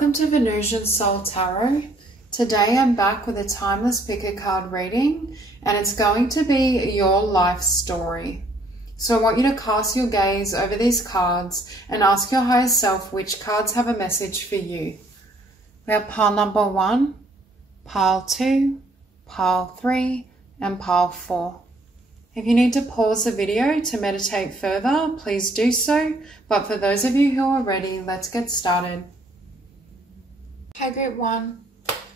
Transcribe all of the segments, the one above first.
Welcome to Venusian Soul Tarot. Today I'm back with a timeless pick a card reading, and it's going to be your life story. So I want you to cast your gaze over these cards and ask your higher self which cards have a message for you. We have pile number 1, pile 2, pile 3, and pile 4. If you need to pause the video to meditate further, please do so. But for those of you who are ready, let's get started. Okay, group 1.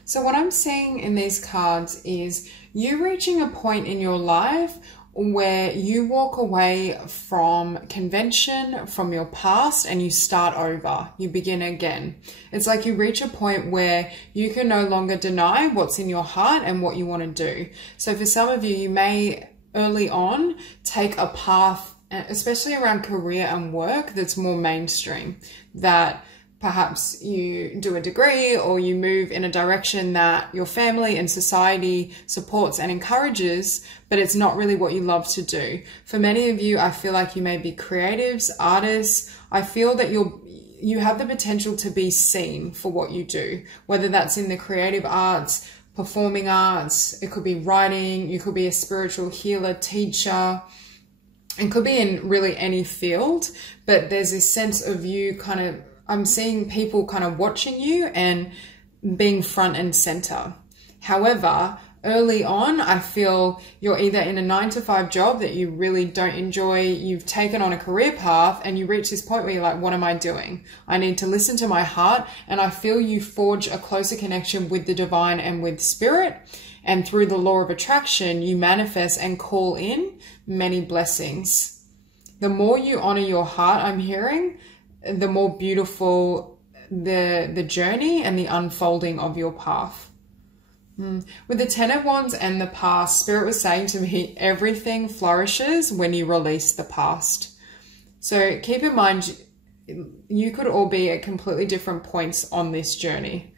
So what I'm seeing in these cards is you reaching a point in your life where you walk away from convention, from your past, and you start over. You begin again. It's like you reach a point where you can no longer deny what's in your heart and what you want to do. So for some of you, you may early on take a path, especially around career and work, that's more mainstream, that perhaps you do a degree or you move in a direction that your family and society supports and encourages, but it's not really what you love to do. For many of you, I feel like you may be creatives, artists. I feel that you have the potential to be seen for what you do, whether that's in the creative arts, performing arts, it could be writing, you could be a spiritual healer, teacher. It could be in really any field, but there's this sense of you kind of, I'm seeing people kind of watching you and being front and center. However, early on, I feel you're either in a 9-to-5 job that you really don't enjoy, you've taken on a career path, and you reach this point where you're like, what am I doing? I need to listen to my heart. And I feel you forge a closer connection with the divine and with spirit. And through the law of attraction, you manifest and call in many blessings. The more you honor your heart, I'm hearing, the more beautiful the journey and the unfolding of your path. With the 10 of Wands and the past, Spirit was saying to me, everything flourishes when you release the past. So keep in mind, you could all be at completely different points on this journey.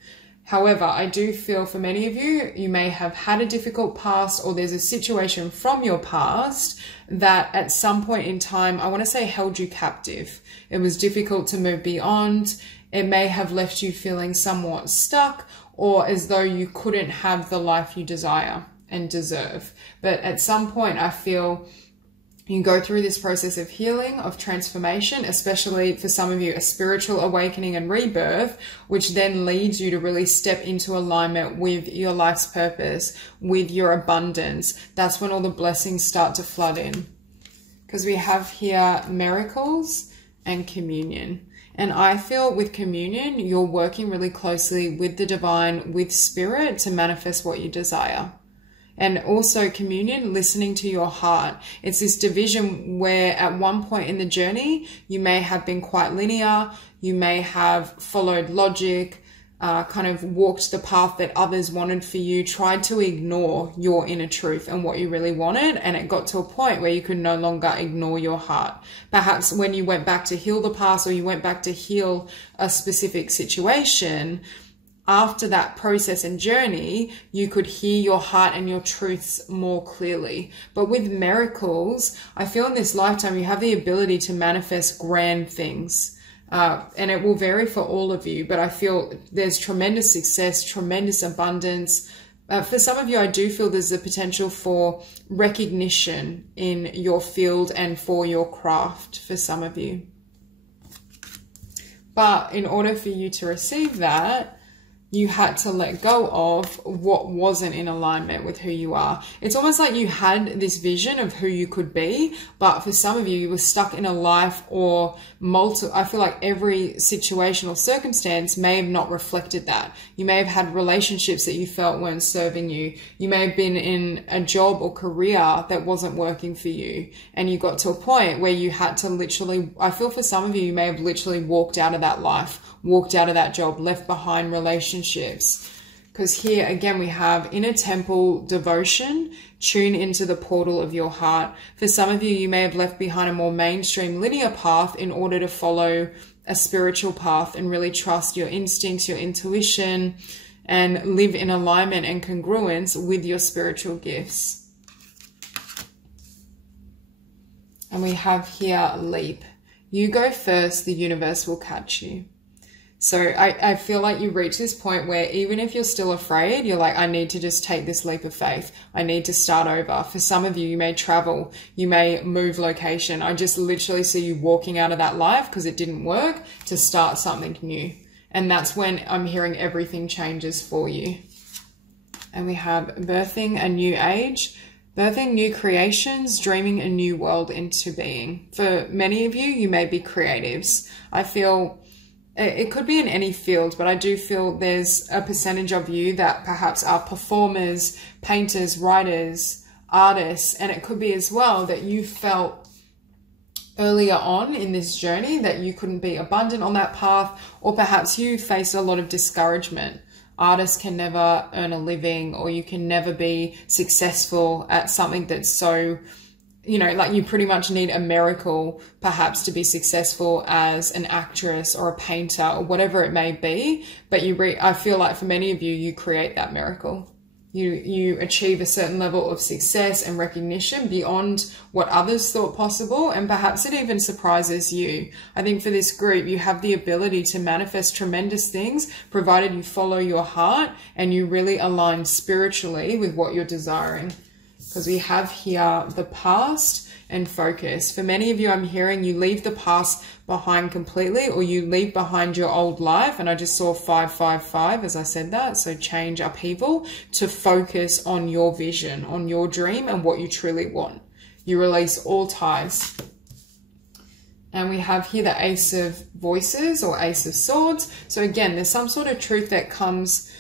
However, I do feel for many of you, you may have had a difficult past, or there's a situation from your past that at some point in time, I want to say held you captive. It was difficult to move beyond. It may have left you feeling somewhat stuck, or as though you couldn't have the life you desire and deserve. But at some point, I feel you go through this process of healing, of transformation, especially for some of you, a spiritual awakening and rebirth, which then leads you to really step into alignment with your life's purpose, with your abundance. That's when all the blessings start to flood in. Because we have here miracles and communion. And I feel with communion, you're working really closely with the divine, with spirit, to manifest what you desire. And also communion, listening to your heart. It's this division where at one point in the journey, you may have been quite linear. You may have followed logic, kind of walked the path that others wanted for you, tried to ignore your inner truth and what you really wanted. And it got to a point where you could no longer ignore your heart. Perhaps when you went back to heal the past, or you went back to heal a specific situation, after that process and journey, you could hear your heart and your truths more clearly. But with miracles, I feel in this lifetime, you have the ability to manifest grand things. And it will vary for all of you, but I feel there's tremendous success, tremendous abundance. For some of you, I do feel there's a potential for recognition in your field and for your craft for some of you. But in order for you to receive that, you had to let go of what wasn't in alignment with who you are. It's almost like you had this vision of who you could be, but for some of you, you were stuck in a life or I feel like every situation or circumstance may have not reflected that. You may have had relationships that you felt weren't serving you. You may have been in a job or career that wasn't working for you. And you got to a point where you had to literally, I feel for some of you, you may have literally walked out of that life, walked out of that job, left behind relationships. Because here again, we have inner temple devotion, tune into the portal of your heart. For some of you, you may have left behind a more mainstream linear path in order to follow a spiritual path and really trust your instincts, your intuition, and live in alignment and congruence with your spiritual gifts. And we have here leap. You go first, the universe will catch you. So I feel like you reach this point where even if you're still afraid, you're like, I need to just take this leap of faith. I need to start over. For some of you, you may travel, you may move location. I just literally see you walking out of that life because it didn't work to start something new. And that's when I'm hearing everything changes for you. And we have birthing a new age, birthing new creations, dreaming a new world into being. For many of you, you may be creatives. I feel it could be in any field, but I do feel there's a percentage of you that perhaps are performers, painters, writers, artists, and it could be as well that you felt earlier on in this journey that you couldn't be abundant on that path, or perhaps you face a lot of discouragement. Artists can never earn a living, or you can never be successful at something that's so, you know, like you pretty much need a miracle perhaps to be successful as an actress or a painter or whatever it may be. But I feel like for many of you, you create that miracle. You achieve a certain level of success and recognition beyond what others thought possible, and perhaps it even surprises you. I think for this group, you have the ability to manifest tremendous things, provided you follow your heart and you really align spiritually with what you're desiring. Because we have here the past and focus. For many of you, I'm hearing you leave the past behind completely, or you leave behind your old life. And I just saw 555 as I said that. So change, upheaval, to focus on your vision, on your dream and what you truly want. You release all ties. And we have here the Ace of Voices or Ace of Swords. So again, there's some sort of truth that comes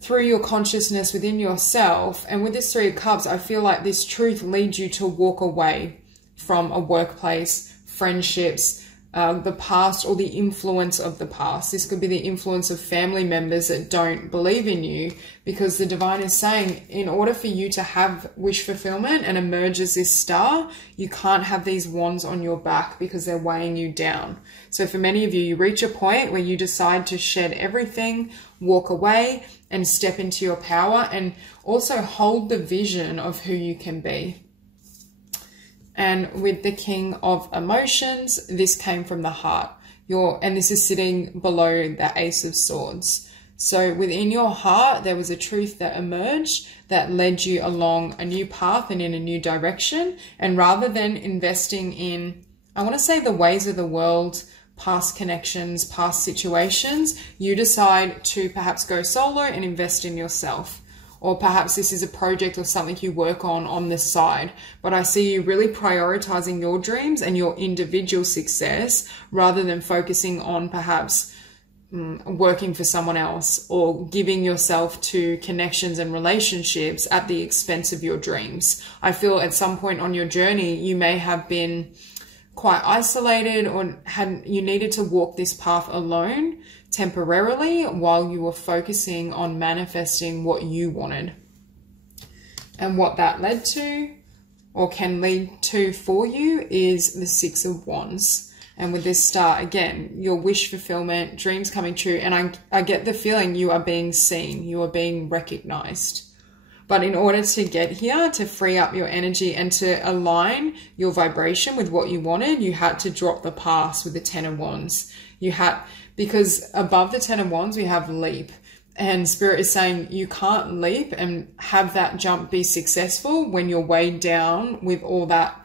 through your consciousness within yourself. And with this Three of Cups, I feel like this truth leads you to walk away from a workplace, friendships, the past, or the influence of the past. This could be the influence of family members that don't believe in you, because the divine is saying, in order for you to have wish fulfillment and emerge as this star, you can't have these wands on your back because they're weighing you down. So for many of you, you reach a point where you decide to shed everything, walk away, and step into your power, and also hold the vision of who you can be. And with the King of Emotions, this came from the heart. And this is sitting below the Ace of Swords. So within your heart, there was a truth that emerged that led you along a new path and in a new direction. And rather than investing in, I want to say, the ways of the world, past connections, past situations, you decide to perhaps go solo and invest in yourself. Or perhaps this is a project or something you work on the side. But I see you really prioritizing your dreams and your individual success rather than focusing on perhaps working for someone else or giving yourself to connections and relationships at the expense of your dreams. I feel at some point on your journey, you may have been quite isolated, or you needed to walk this path alone temporarily while you were focusing on manifesting what you wanted. And what that led to, or can lead to for you, is the Six of Wands. And with this star, again, your wish fulfillment, dreams coming true. And I get the feeling you are being seen, you are being recognized. But in order to get here, to free up your energy and to align your vibration with what you wanted, you had to drop the past with the Ten of Wands. Because above the Ten of Wands, we have leap. And Spirit is saying you can't leap and have that jump be successful when you're weighed down with all that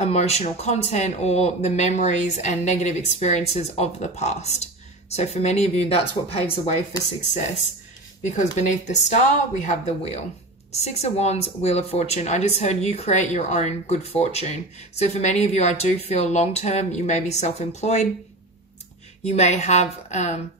emotional content or the memories and negative experiences of the past. So for many of you, that's what paves the way for success. Because beneath the star, we have the wheel. Six of Wands, Wheel of Fortune. I just heard you create your own good fortune. So for many of you, I do feel long-term, you may be self-employed. You may have, I'm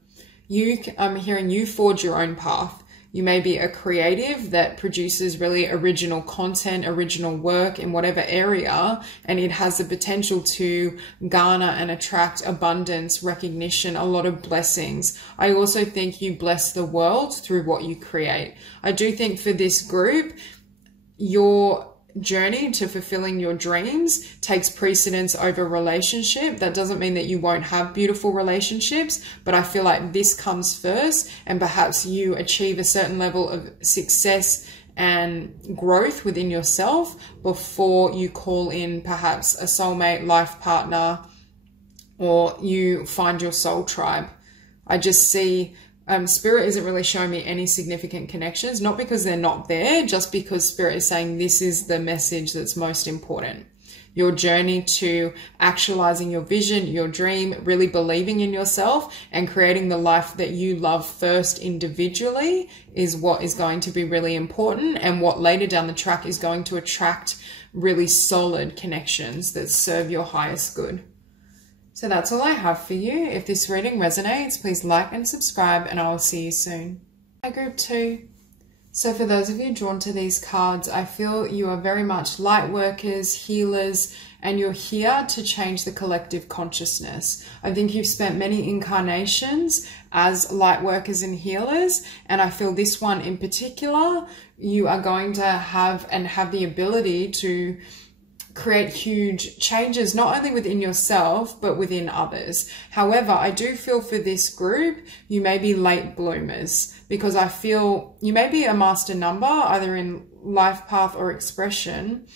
hearing you forge your own path. You may be a creative that produces really original content, original work in whatever area, and it has the potential to garner and attract abundance, recognition, a lot of blessings. I also think you bless the world through what you create. I do think for this group, your journey to fulfilling your dreams takes precedence over relationship. That doesn't mean that you won't have beautiful relationships, but I feel like this comes first, and perhaps you achieve a certain level of success and growth within yourself before you call in perhaps a soulmate, life partner, or you find your soul tribe. I just see Spirit isn't really showing me any significant connections, not because they're not there, just because Spirit is saying this is the message that's most important. Your journey to actualizing your vision, your dream, really believing in yourself and creating the life that you love first individually is what is going to be really important, and what later down the track is going to attract really solid connections that serve your highest good. So that's all I have for you. If this reading resonates, please like and subscribe, and I will see you soon. Hi, Group 2. So for those of you drawn to these cards, I feel you are very much light workers, healers, and you're here to change the collective consciousness. I think you've spent many incarnations as light workers and healers, and I feel this one in particular, you are going to have the ability to create huge changes, not only within yourself, but within others. However, I do feel for this group, you may be late bloomers, because I feel you may be a master number, either in life path or expression,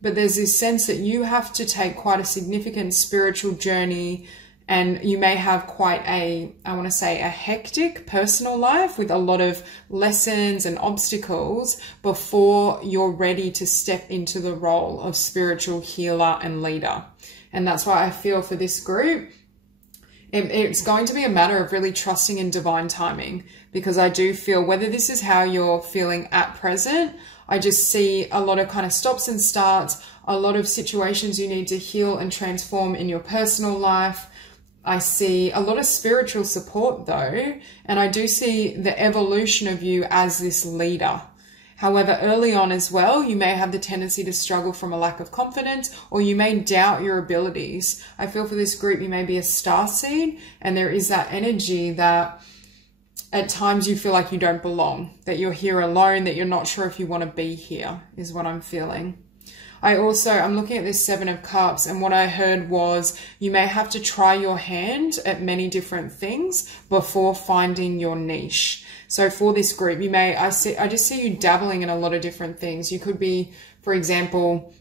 but there's this sense that you have to take quite a significant spiritual journey, and you may have quite a, I want to say, a hectic personal life with a lot of lessons and obstacles before you're ready to step into the role of spiritual healer and leader. And that's why I feel for this group, it's going to be a matter of really trusting in divine timing, because I do feel, whether this is how you're feeling at present, I just see a lot of kind of stops and starts, a lot of situations you need to heal and transform in your personal life. I see a lot of spiritual support though, and I do see the evolution of you as this leader. However, early on as well, you may have the tendency to struggle from a lack of confidence, or you may doubt your abilities. I feel for this group, you may be a starseed, and there is that energy that at times you feel like you don't belong, that you're here alone, that you're not sure if you want to be here, is what I'm feeling. I'm looking at this Seven of Cups, and what I heard was you may have to try your hand at many different things before finding your niche. So for this group, I just see you dabbling in a lot of different things. You could be, for example,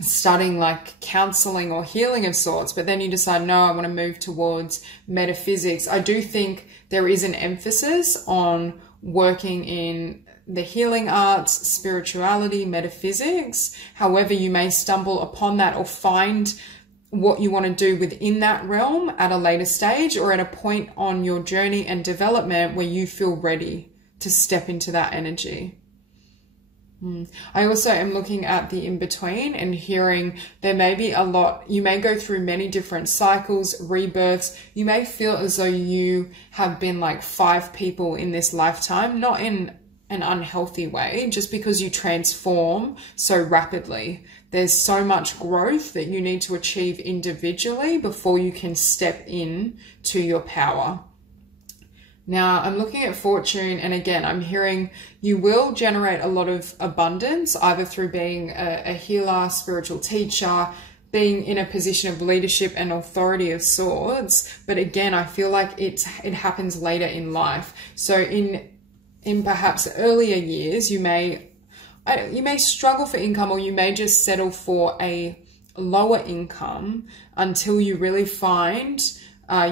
studying like counseling or healing of sorts, but then you decide, no, I want to move towards metaphysics. I do think there is an emphasis on working in the healing arts, spirituality, metaphysics. However, you may stumble upon that or find what you want to do within that realm at a later stage, or at a point on your journey and development where you feel ready to step into that energy. I also am looking at the in-between and hearing there may be a lot, you may go through many different cycles, rebirths. You may feel as though you have been like 5 people in this lifetime, not in an unhealthy way, just because you transform so rapidly. There's so much growth that you need to achieve individually before you can step in to your power. Now, I'm looking at fortune, and again, I'm hearing you will generate a lot of abundance, either through being a healer, spiritual teacher, being in a position of leadership and authority of sorts. But again, I feel like it happens later in life. So in perhaps earlier years, you may struggle for income, or you may just settle for a lower income until you really find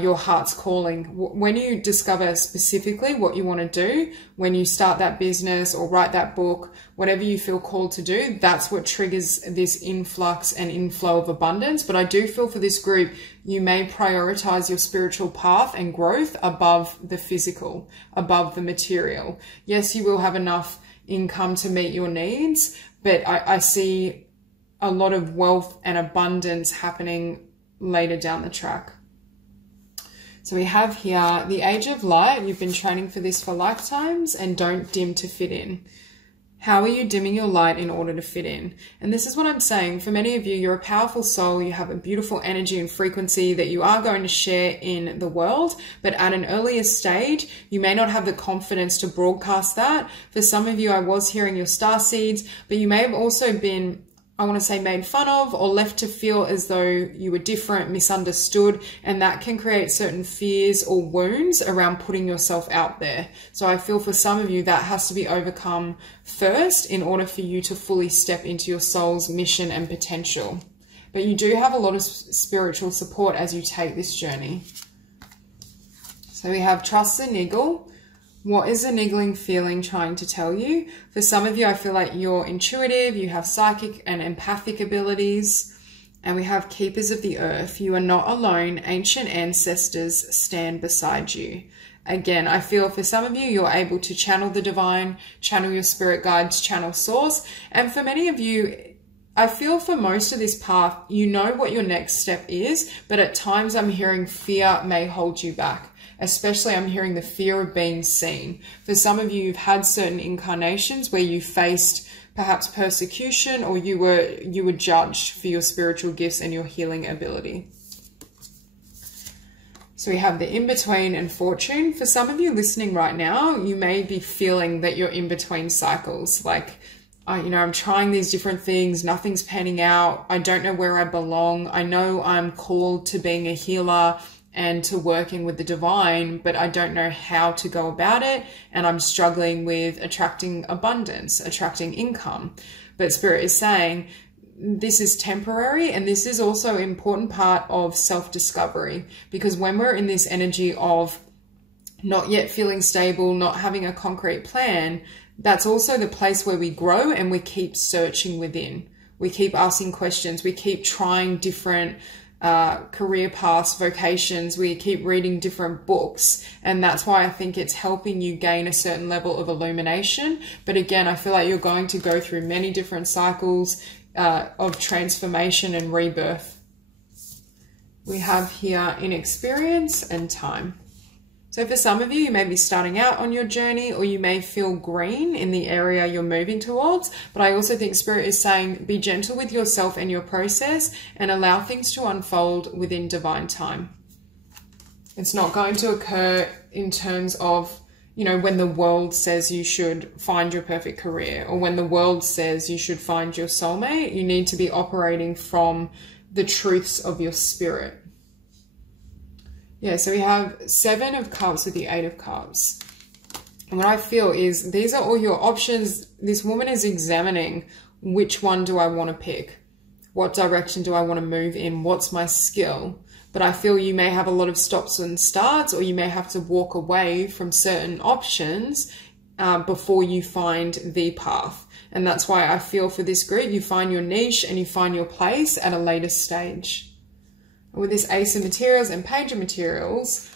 your heart's calling. When you discover specifically what you want to do, when you start that business or write that book, whatever you feel called to do, that's what triggers this influx and inflow of abundance. But I do feel for this group, you may prioritize your spiritual path and growth above the physical, above the material. Yes, you will have enough income to meet your needs, but I see a lot of wealth and abundance happening later down the track. So we have here the Age of Light. You've been training for this for lifetimes, and don't dim to fit in. How are you dimming your light in order to fit in? And this is what I'm saying. For many of you, you're a powerful soul. You have a beautiful energy and frequency that you are going to share in the world. But at an earlier stage, you may not have the confidence to broadcast that. For some of you, I was hearing your star seeds, but you may have also been, I want to say, made fun of or left to feel as though you were different, misunderstood, and that can create certain fears or wounds around putting yourself out there. So I feel for some of you that has to be overcome first in order for you to fully step into your soul's mission and potential. But you do have a lot of spiritual support as you take this journey. So we have trust the niggle. What is the niggling feeling trying to tell you? For some of you, I feel like you're intuitive, you have psychic and empathic abilities. And we have keepers of the earth. You are not alone. Ancient ancestors stand beside you. Again, I feel for some of you, you're able to channel the divine, channel your spirit guides, channel source. And for many of you, I feel for most of this path, you know what your next step is, but at times I'm hearing fear may hold you back. Especially I'm hearing the fear of being seen. For some of you, you've had certain incarnations where you faced perhaps persecution, or you were judged for your spiritual gifts and your healing ability. So we have the in-between and fortune. For some of you listening right now, you may be feeling that you're in between cycles. Like, I'm trying these different things. Nothing's panning out. I don't know where I belong. I know I'm called to being a healer and to working with the divine, but I don't know how to go about it. And I'm struggling with attracting abundance, attracting income. But Spirit is saying this is temporary, and this is also an important part of self-discovery, because when we're in this energy of not yet feeling stable, not having a concrete plan, that's also the place where we grow and we keep searching within. We keep asking questions. We keep trying different career paths, vocations. We keep reading different books, and that's why I think it's helping you gain a certain level of illumination. But again, I feel like you're going to go through many different cycles of transformation and rebirth. We have here inexperience and time. So for some of you, you may be starting out on your journey, or you may feel green in the area you're moving towards. But I also think Spirit is saying, be gentle with yourself and your process and allow things to unfold within divine time. It's not going to occur in terms of, when the world says you should find your perfect career, or when the world says you should find your soulmate. You need to be operating from the truths of your spirit. Yeah, so we have 7 of Cups with the 8 of Cups. And what I feel is these are all your options. This woman is examining, which one do I want to pick? What direction do I want to move in? What's my skill? But I feel you may have a lot of stops and starts, or you may have to walk away from certain options before you find the path. And that's why I feel for this group, you find your niche and you find your place at a later stage. With this Ace of Materials and Page of Materials,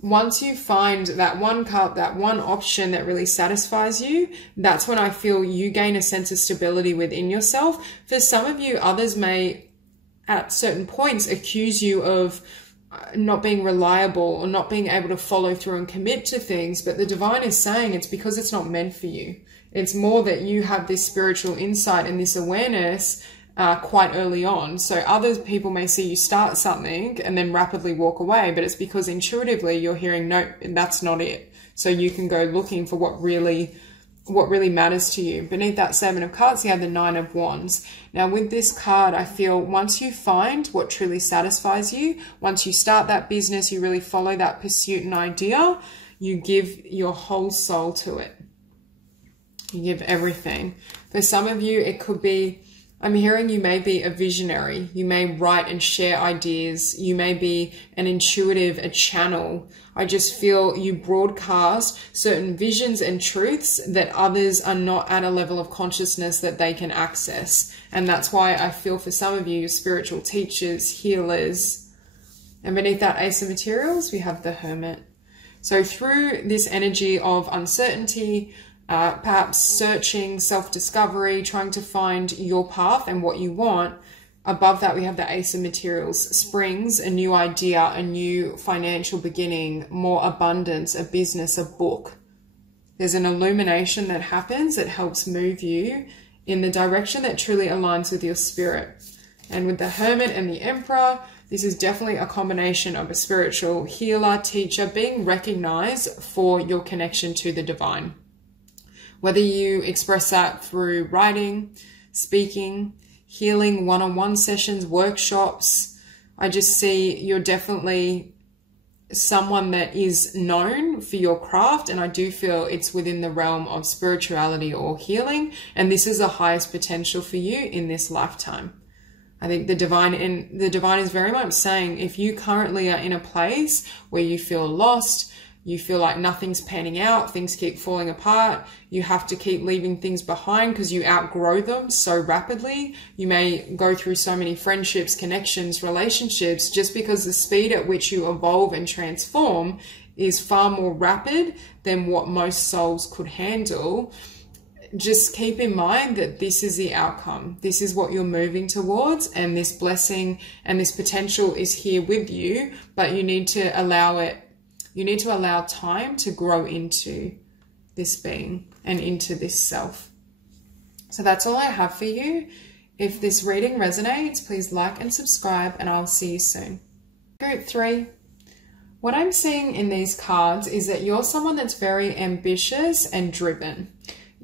once you find that one cup, that one option that really satisfies you, that's when I feel you gain a sense of stability within yourself. For some of you, others may at certain points accuse you of not being reliable or not being able to follow through and commit to things, but the divine is saying it's because it's not meant for you. It's more that you have this spiritual insight and this awareness quite early on. So other people may see you start something and then rapidly walk away, but it's because intuitively you're hearing, no, that's not it. So you can go looking for what really matters to you. Beneath that 7 of Cups, you have the 9 of Wands. Now with this card, I feel once you find what truly satisfies you, once you start that business, you really follow that pursuit and idea, you give your whole soul to it. You give everything. For some of you, it could be, I'm hearing you may be a visionary. You may write and share ideas. You may be an intuitive, a channel. I just feel you broadcast certain visions and truths that others are not at a level of consciousness that they can access. And that's why I feel for some of you, spiritual teachers, healers. And beneath that Ace of Materials, we have the Hermit. So through this energy of uncertainty, perhaps searching, self-discovery, trying to find your path and what you want. Above that, we have the Ace of Materials. Springs, a new idea, a new financial beginning, more abundance, a business, a book. There's an illumination that happens that helps move you in the direction that truly aligns with your spirit. And with the Hermit and the Emperor, this is definitely a combination of a spiritual healer, teacher, being recognized for your connection to the divine. Whether you express that through writing, speaking, healing, one-on-one sessions, workshops, I just see you're definitely someone that is known for your craft, and I do feel it's within the realm of spirituality or healing, and this is the highest potential for you in this lifetime. I think the divine is very much saying, if you currently are in a place where you feel lost, you feel like nothing's panning out, things keep falling apart, you have to keep leaving things behind because you outgrow them so rapidly. You may go through so many friendships, connections, relationships, just because the speed at which you evolve and transform is far more rapid than what most souls could handle. Just keep in mind that this is the outcome. This is what you're moving towards, and this blessing and this potential is here with you, but you need to allow it. You need to allow time to grow into this being and into this self. So that's all I have for you. If this reading resonates, please like and subscribe, and I'll see you soon. Group 3. What I'm seeing in these cards is that you're someone that's very ambitious and driven.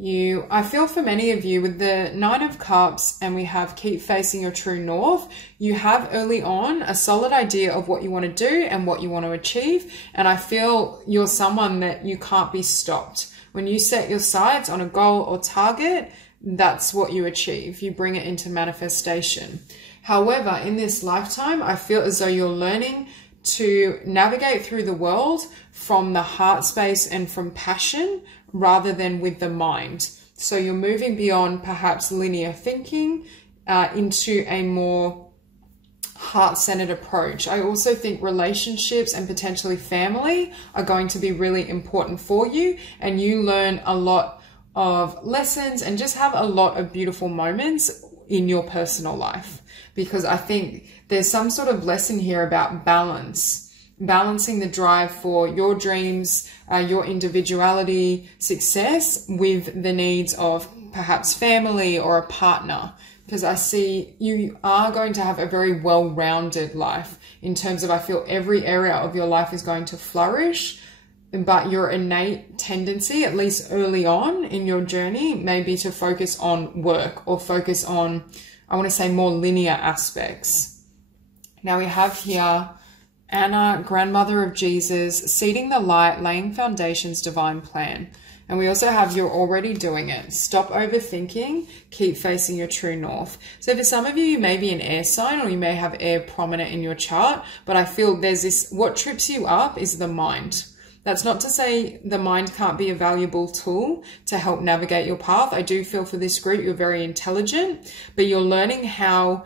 I feel for many of you with the Nine of Cups, and we have keep facing your true north, you have early on a solid idea of what you want to do and what you want to achieve. And I feel you're someone that you can't be stopped. When you set your sights on a goal or target, that's what you achieve. You bring it into manifestation. However, in this lifetime, I feel as though you're learning to navigate through the world from the heart space and from passion rather than with the mind. So you're moving beyond perhaps linear thinking into a more heart-centered approach. I also think relationships and potentially family are going to be really important for you, and you learn a lot of lessons and just have a lot of beautiful moments in your personal life, because I think there's some sort of lesson here about balancing the drive for your dreams, your individuality, success with the needs of perhaps family or a partner. Because I see you are going to have a very well-rounded life in terms of, I feel every area of your life is going to flourish, but your innate tendency, at least early on in your journey, may be to focus on work or focus on, I want to say, more linear aspects. Now we have here Anna, grandmother of Jesus, seeding the light, laying foundations, divine plan. And we also have you're already doing it. Stop overthinking, keep facing your true north. So for some of you, you may be an air sign, or you may have air prominent in your chart, but I feel there's this, what trips you up is the mind. That's not to say the mind can't be a valuable tool to help navigate your path. I do feel for this group, you're very intelligent, but you're learning how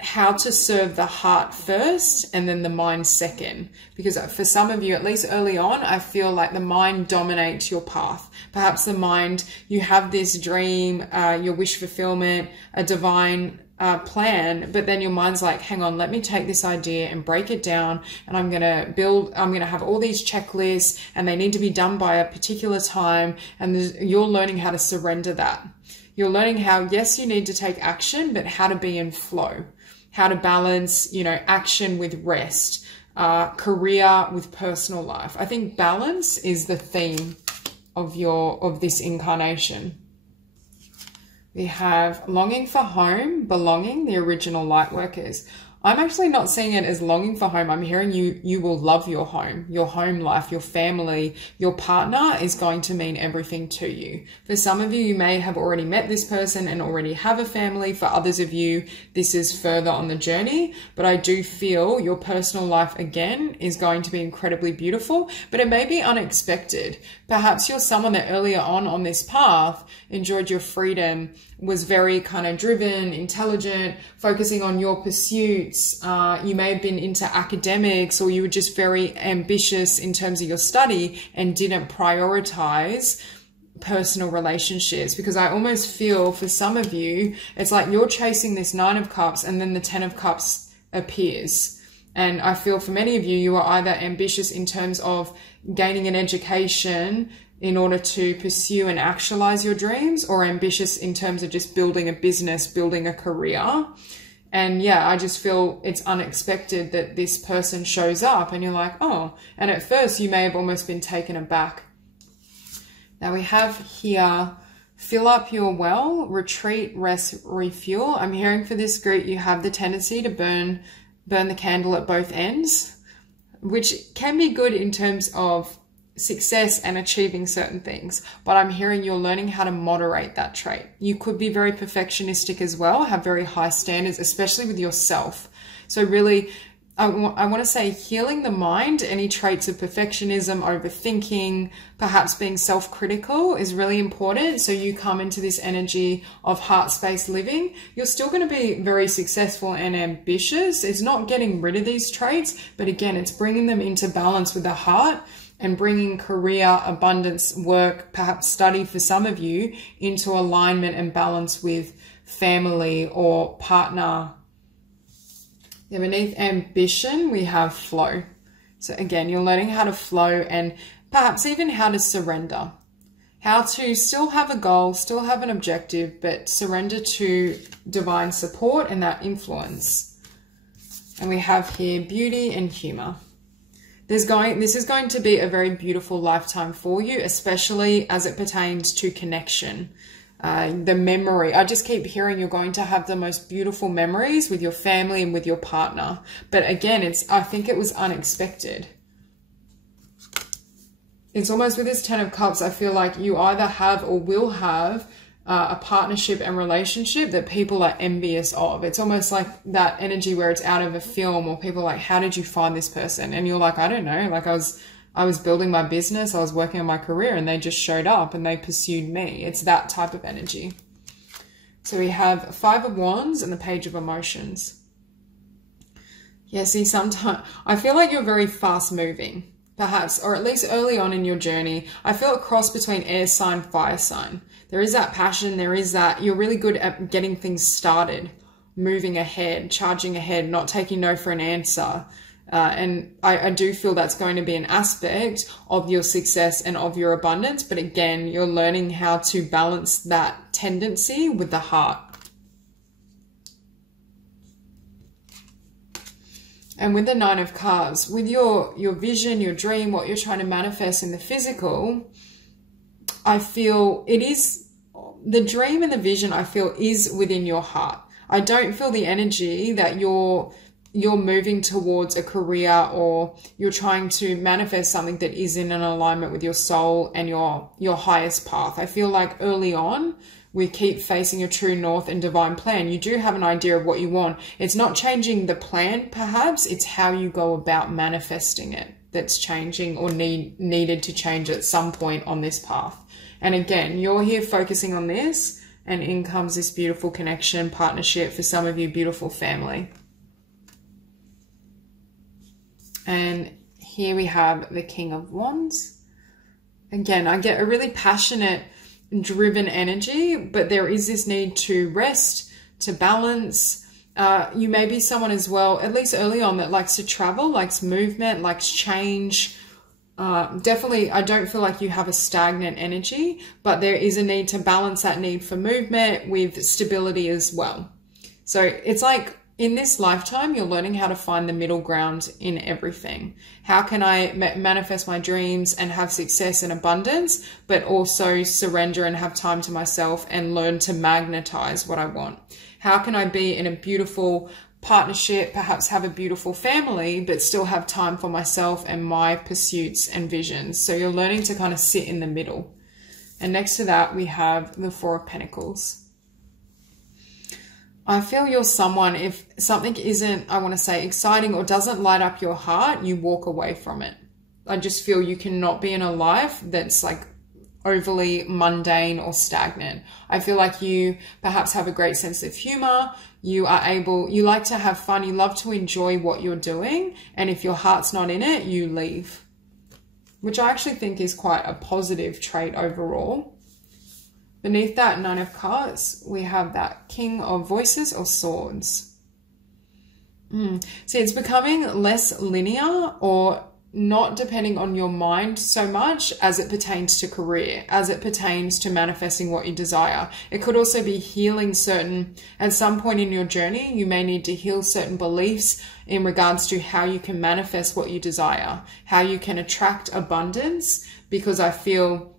to serve the heart first and then the mind second. Because for some of you, at least early on, I feel like the mind dominates your path. Perhaps the mind, you have this dream, your wish fulfillment, a divine plan, but then your mind's like, hang on, let me take this idea and break it down, and I'm going to have all these checklists, and they need to be done by a particular time, and you're learning how to surrender that. You're learning how, yes, you need to take action, but how to be in flow. How to balance, action with rest, career with personal life. I think balance is the theme of this incarnation. We have longing for home, belonging, the original light workers. I'm actually not seeing it as longing for home. I'm hearing you will love your home life, your family, your partner is going to mean everything to you. For some of you, you may have already met this person and already have a family. For others of you, this is further on the journey, but I do feel your personal life again is going to be incredibly beautiful, but it may be unexpected. Perhaps you're someone that earlier on this path enjoyed your freedom, was very kind of driven, intelligent, focusing on your pursuits. You may have been into academics, or you were just very ambitious in terms of your study and didn't prioritize personal relationships. Because I almost feel for some of you, it's like you're chasing this Nine of Cups and then the Ten of Cups appears. And I feel for many of you, you are either ambitious in terms of gaining an education in order to pursue and actualize your dreams, or ambitious in terms of just building a business, building a career. And yeah, I just feel it's unexpected that this person shows up and you're like, oh, and at first you may have almost been taken aback. Now we have here, fill up your well, retreat, rest, refuel. I'm hearing for this group, you have the tendency to burn the candle at both ends, which can be good in terms of success and achieving certain things, but I'm hearing you're learning how to moderate that trait. You could be very perfectionistic as well, have very high standards, especially with yourself. So really, I want to say healing the mind, any traits of perfectionism, overthinking, perhaps being self-critical is really important. So you come into this energy of heart space living. You're still going to be very successful and ambitious. It's not getting rid of these traits, but again, it's bringing them into balance with the heart and bringing career, abundance, work, perhaps study for some of you into alignment and balance with family or partner. Yeah, beneath ambition, we have flow. So again, you're learning how to flow and perhaps even how to surrender. How to still have a goal, still have an objective, but surrender to divine support and that influence. And we have here beauty and humor. This is going to be a very beautiful lifetime for you, especially as it pertains to connection. The memory, I just keep hearing you're going to have the most beautiful memories with your family and with your partner. But again, I think it was unexpected. It's almost with this 10 of Cups, I feel like you either have or will have a partnership and relationship that people are envious of. It's almost like that energy where it's out of a film, or people are like, how did you find this person? And you're like, I don't know, like I was building my business, I was working on my career, and they just showed up and they pursued me. It's that type of energy. So we have 5 of Wands and the Page of Emotions. Yeah, see, sometimes I feel like you're very fast moving, perhaps, or at least early on in your journey. I feel a cross between air sign, fire sign. There is that passion, there is that, you're really good at getting things started, moving ahead, charging ahead, not taking no for an answer. And I do feel that's going to be an aspect of your success and of your abundance. But again, you're learning how to balance that tendency with the heart. And with the 9 of Cups, with your vision, your dream, what you're trying to manifest in the physical, I feel it is, the dream and the vision I feel is within your heart. I don't feel the energy that you're moving towards a career or you're trying to manifest something that is in an alignment with your soul and your highest path. I feel like early on, we keep facing your true north and divine plan. You do have an idea of what you want. It's not changing the plan, perhaps. It's how you go about manifesting it that's changing or needed to change at some point on this path. And again, you're here focusing on this, and in comes this beautiful connection, partnership, for some of you, beautiful family. And here we have the King of Wands. Again, I get a really passionate, driven energy, but there is this need to rest, to balance. You may be someone as well, at least early on, that likes to travel, likes movement, likes change. Definitely, I don't feel like you have a stagnant energy, but there is a need to balance that need for movement with stability as well. So it's like, in this lifetime, you're learning how to find the middle ground in everything. How can I manifest my dreams and have success and abundance, but also surrender and have time to myself and learn to magnetize what I want? How can I be in a beautiful partnership, perhaps have a beautiful family, but still have time for myself and my pursuits and visions? So you're learning to kind of sit in the middle. And next to that, we have the 4 of Pentacles. I feel you're someone, if something isn't, I want to say, exciting or doesn't light up your heart, you walk away from it. I just feel you cannot be in a life that's like overly mundane or stagnant. I feel like you perhaps have a great sense of humor. You like to have fun. You love to enjoy what you're doing. And if your heart's not in it, you leave, which I actually think is quite a positive trait overall. Beneath that 9 of Cups, we have that King of Voices or Swords. See, it's becoming less linear or not depending on your mind so much as it pertains to career, as it pertains to manifesting what you desire. It could also be healing at some point in your journey, you may need to heal certain beliefs in regards to how you can manifest what you desire, how you can attract abundance, because I feel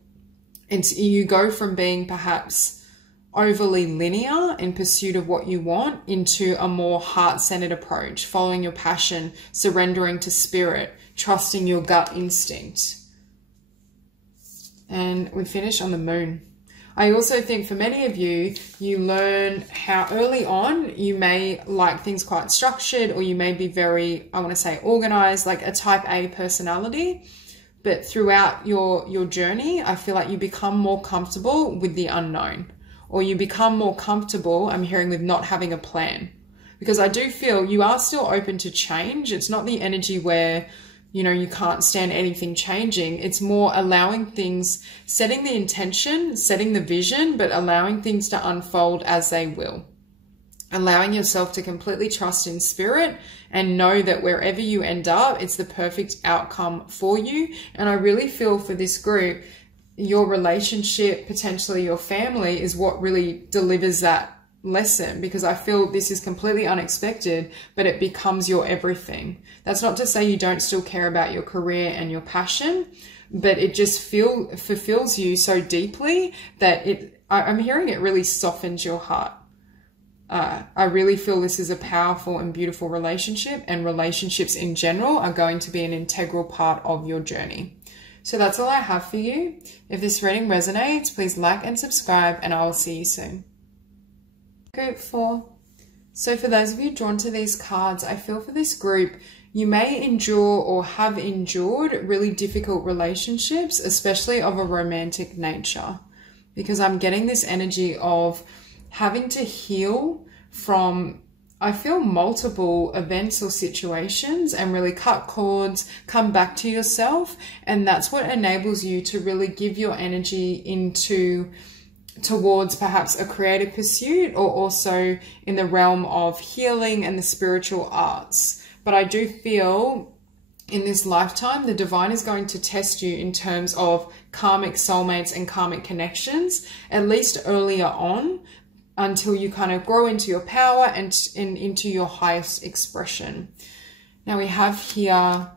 you go from being perhaps overly linear in pursuit of what you want into a more heart-centered approach, following your passion, surrendering to spirit, trusting your gut instinct. And we finish on the moon. I also think for many of you, you learn how early on you may like things quite structured, or you may be very, I want to say, organized, like a type A personality. But throughout your journey, I feel like you become more comfortable with the unknown, or you become more comfortable, I'm hearing, with not having a plan. Because I do feel you are still open to change. It's not the energy where, you know, you can't stand anything changing. It's more allowing things, setting the intention, setting the vision, but allowing things to unfold as they will. Allowing yourself to completely trust in spirit and know that wherever you end up, it's the perfect outcome for you. And I really feel for this group, your relationship, potentially your family, is what really delivers that lesson, because I feel this is completely unexpected, but it becomes your everything. That's not to say you don't still care about your career and your passion, but it just fulfills you so deeply that I'm hearing it really softens your heart. I really feel this is a powerful and beautiful relationship, and relationships in general are going to be an integral part of your journey. So that's all I have for you. If this reading resonates, please like and subscribe, and I will see you soon. Group 4. So for those of you drawn to these cards, I feel for this group, you may endure or have endured really difficult relationships, especially of a romantic nature, because I'm getting this energy of having to heal from, I feel, multiple events or situations, and really cut cords, come back to yourself. And that's what enables you to really give your energy towards perhaps a creative pursuit, or also in the realm of healing and the spiritual arts. But I do feel in this lifetime, the divine is going to test you in terms of karmic soulmates and karmic connections, at least earlier on, until you kind of grow into your power and into your highest expression. Now we have here,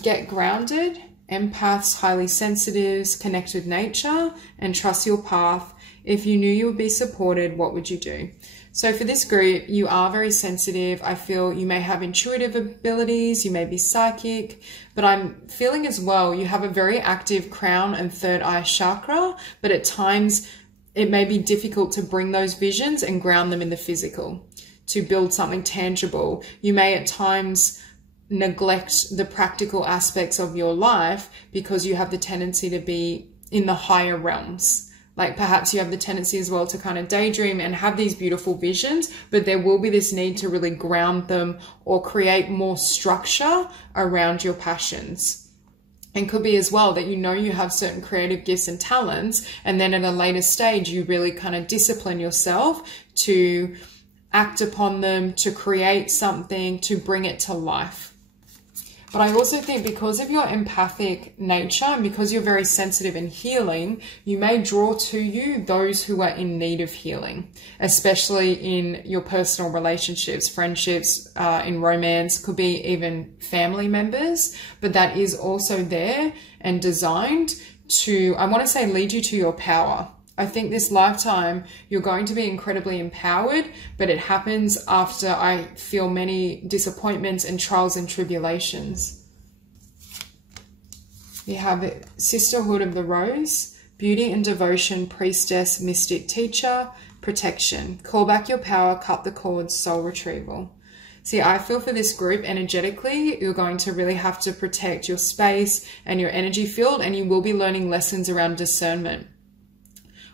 get grounded, empaths, highly sensitives, connect with nature, and trust your path. If you knew you would be supported, what would you do? So for this group, you are very sensitive. I feel you may have intuitive abilities, you may be psychic, but I'm feeling as well you have a very active crown and third eye chakra, but at times it may be difficult to bring those visions and ground them in the physical, to build something tangible. You may at times neglect the practical aspects of your life because you have the tendency to be in the higher realms. Like perhaps you have the tendency as well to kind of daydream and have these beautiful visions, but there will be this need to really ground them or create more structure around your passions. And could be as well that you know you have certain creative gifts and talents, and then at a later stage you really kind of discipline yourself to act upon them, to create something, to bring it to life. But I also think because of your empathic nature and because you're very sensitive and healing, you may draw to you those who are in need of healing, especially in your personal relationships, friendships, in romance, could be even family members. But that is also there and designed to, I want to say, lead you to your power. I think this lifetime, you're going to be incredibly empowered, but it happens after, I feel, many disappointments and trials and tribulations. You have it, Sisterhood of the Rose, beauty and devotion, priestess, mystic, teacher, protection. Call back your power, cut the cords, soul retrieval. See, I feel for this group, energetically, you're going to really have to protect your space and your energy field, and you will be learning lessons around discernment.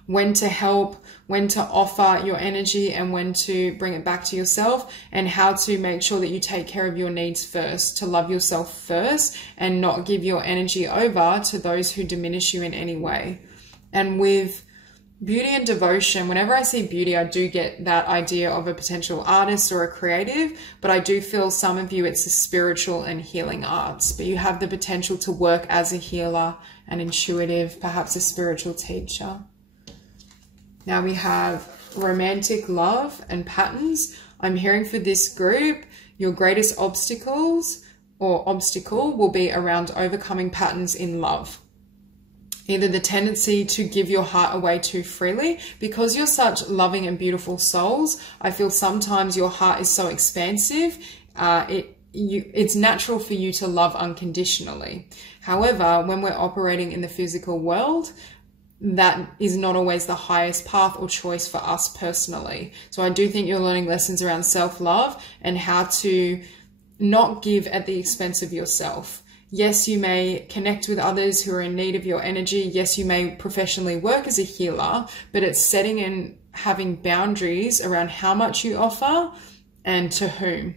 When to help, when to offer your energy, and when to bring it back to yourself, and how to make sure that you take care of your needs first, to love yourself first and not give your energy over to those who diminish you in any way. And with beauty and devotion, whenever I see beauty, I do get that idea of a potential artist or a creative, but I do feel some of you, it's the spiritual and healing arts, but you have the potential to work as a healer, an intuitive, perhaps a spiritual teacher. Now we have romantic love and patterns. I'm hearing for this group, your greatest obstacles or obstacle will be around overcoming patterns in love. Either the tendency to give your heart away too freely. Because you're such loving and beautiful souls, I feel sometimes your heart is so expansive, it's natural for you to love unconditionally. However, when we're operating in the physical world, that is not always the highest path or choice for us personally. So I do think you're learning lessons around self-love and how to not give at the expense of yourself. Yes, you may connect with others who are in need of your energy. Yes, you may professionally work as a healer, but it's setting and having boundaries around how much you offer and to whom.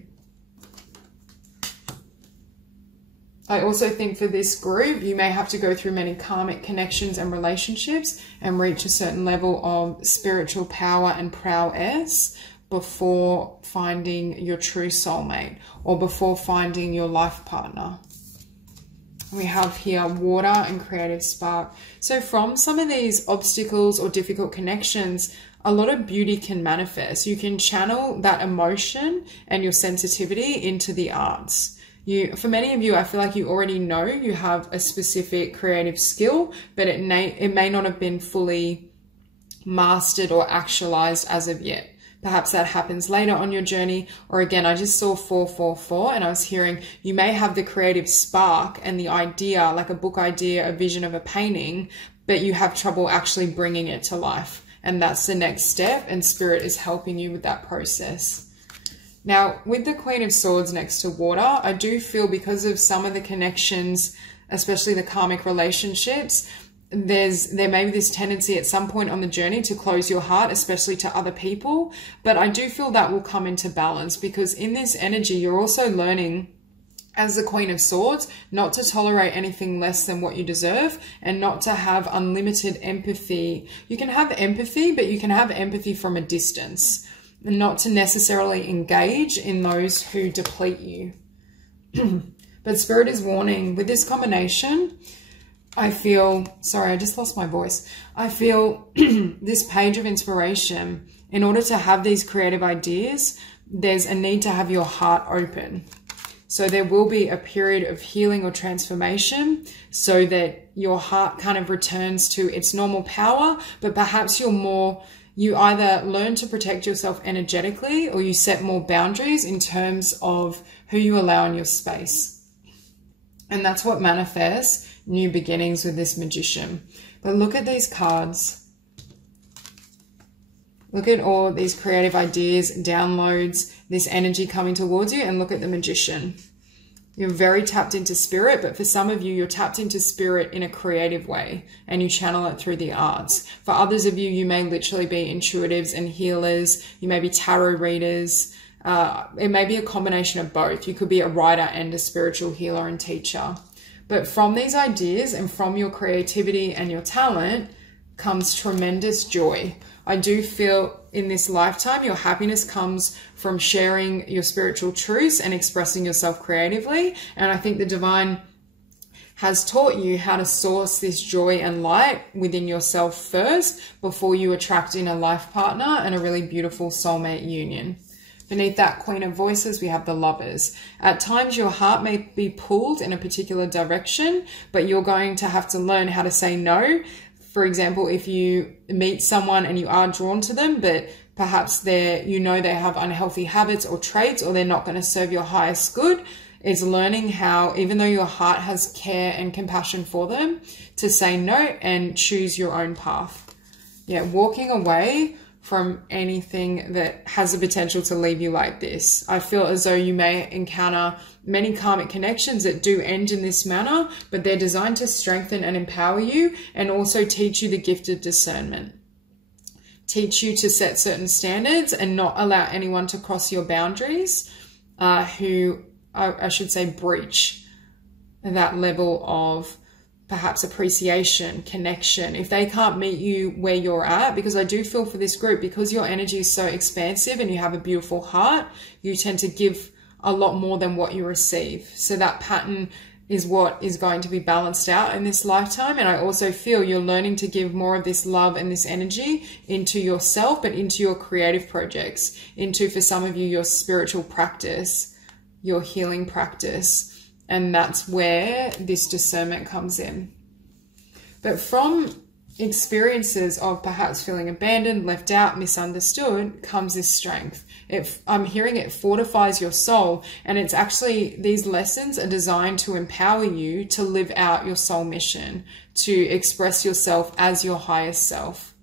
I also think for this group, you may have to go through many karmic connections and relationships and reach a certain level of spiritual power and prowess before finding your true soulmate or before finding your life partner. We have here water and creative spark. So from some of these obstacles or difficult connections, a lot of beauty can manifest. You can channel that emotion and your sensitivity into the arts. For many of you, I feel like you already know you have a specific creative skill, but it may not have been fully mastered or actualized as of yet. Perhaps that happens later on your journey. Or again, I just saw 444 and I was hearing you may have the creative spark and the idea, like a book idea, a vision of a painting, but you have trouble actually bringing it to life. And that's the next step, and Spirit is helping you with that process. Now, with the Queen of Swords next to water, I do feel because of some of the connections, especially the karmic relationships, there may be this tendency at some point on the journey to close your heart, especially to other people. But I do feel that will come into balance, because in this energy, you're also learning as the Queen of Swords not to tolerate anything less than what you deserve and not to have unlimited empathy. You can have empathy, but you can have empathy from a distance. And not to necessarily engage in those who deplete you. But Spirit is warning, with this combination, I feel, sorry, I just lost my voice. I feel this page of inspiration, in order to have these creative ideas, there's a need to have your heart open. So there will be a period of healing or transformation so that your heart kind of returns to its normal power, but perhaps you either learn to protect yourself energetically or you set more boundaries in terms of who you allow in your space. And that's what manifests new beginnings with this Magician. But look at these cards. Look at all these creative ideas, downloads, this energy coming towards you, and look at the Magician. You're very tapped into spirit, but for some of you, you're tapped into spirit in a creative way and you channel it through the arts. For others of you, you may literally be intuitives and healers. You may be tarot readers. It may be a combination of both. You could be a writer and a spiritual healer and teacher. But from these ideas and from your creativity and your talent comes tremendous joy. I do feel in this lifetime, your happiness comes from sharing your spiritual truths and expressing yourself creatively. And I think the divine has taught you how to source this joy and light within yourself first before you attract in a life partner and a really beautiful soulmate union. Beneath that Queen of Voices, we have the Lovers. At times, your heart may be pulled in a particular direction, but you're going to have to learn how to say no. For example, if you meet someone and you are drawn to them, but perhaps they have unhealthy habits or traits, or they're not going to serve your highest good, is learning how, even though your heart has care and compassion for them, to say no and choose your own path. Yeah, walking away from anything that has the potential to leave you like this. I feel as though you may encounter many karmic connections that do end in this manner, but they're designed to strengthen and empower you and also teach you the gift of discernment. Teach you to set certain standards and not allow anyone to cross your boundaries who, I should say, breach that level of perhaps appreciation, connection, if they can't meet you where you're at. Because I do feel for this group, because your energy is so expansive and you have a beautiful heart, you tend to give a lot more than what you receive. So that pattern is what is going to be balanced out in this lifetime. And I also feel you're learning to give more of this love and this energy into yourself, but into your creative projects, into, for some of you, your spiritual practice, your healing practice. And that's where this discernment comes in. But from experiences of perhaps feeling abandoned, left out, misunderstood, comes this strength. I'm hearing it fortifies your soul, and it's actually, these lessons are designed to empower you to live out your soul mission, to express yourself as your highest self.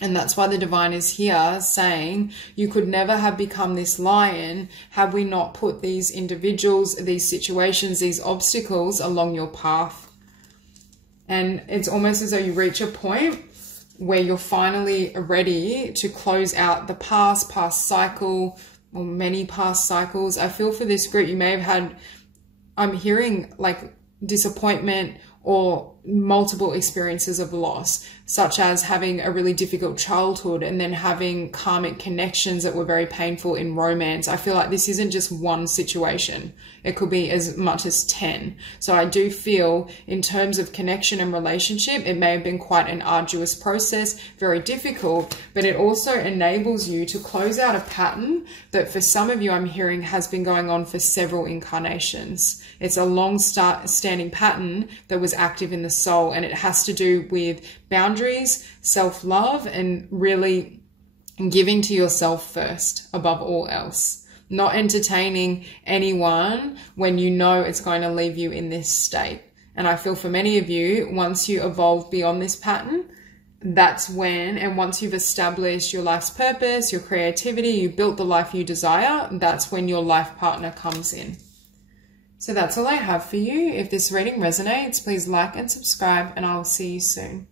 And that's why the divine is here saying you could never have become this lion had we not put these individuals, these situations, these obstacles along your path. And it's almost as though you reach a point where you're finally ready to close out the past cycle, or many past cycles. I feel for this group, you may have had, I'm hearing like disappointment or multiple experiences of loss, such as having a really difficult childhood and then having karmic connections that were very painful in romance. I feel like this isn't just one situation. It could be as much as 10. So I do feel in terms of connection and relationship, it may have been quite an arduous process, very difficult, but it also enables you to close out a pattern that for some of you I'm hearing has been going on for several incarnations. It's a long-standing pattern that was active in the soul, and it has to do with boundaries, self-love, and really giving to yourself first above all else. Not entertaining anyone when you know it's going to leave you in this state. And I feel for many of you, once you evolve beyond this pattern, that's when, and once you've established your life's purpose, your creativity, you built the life you desire, that's when your life partner comes in. So that's all I have for you. If this reading resonates, please like and subscribe, and I'll see you soon.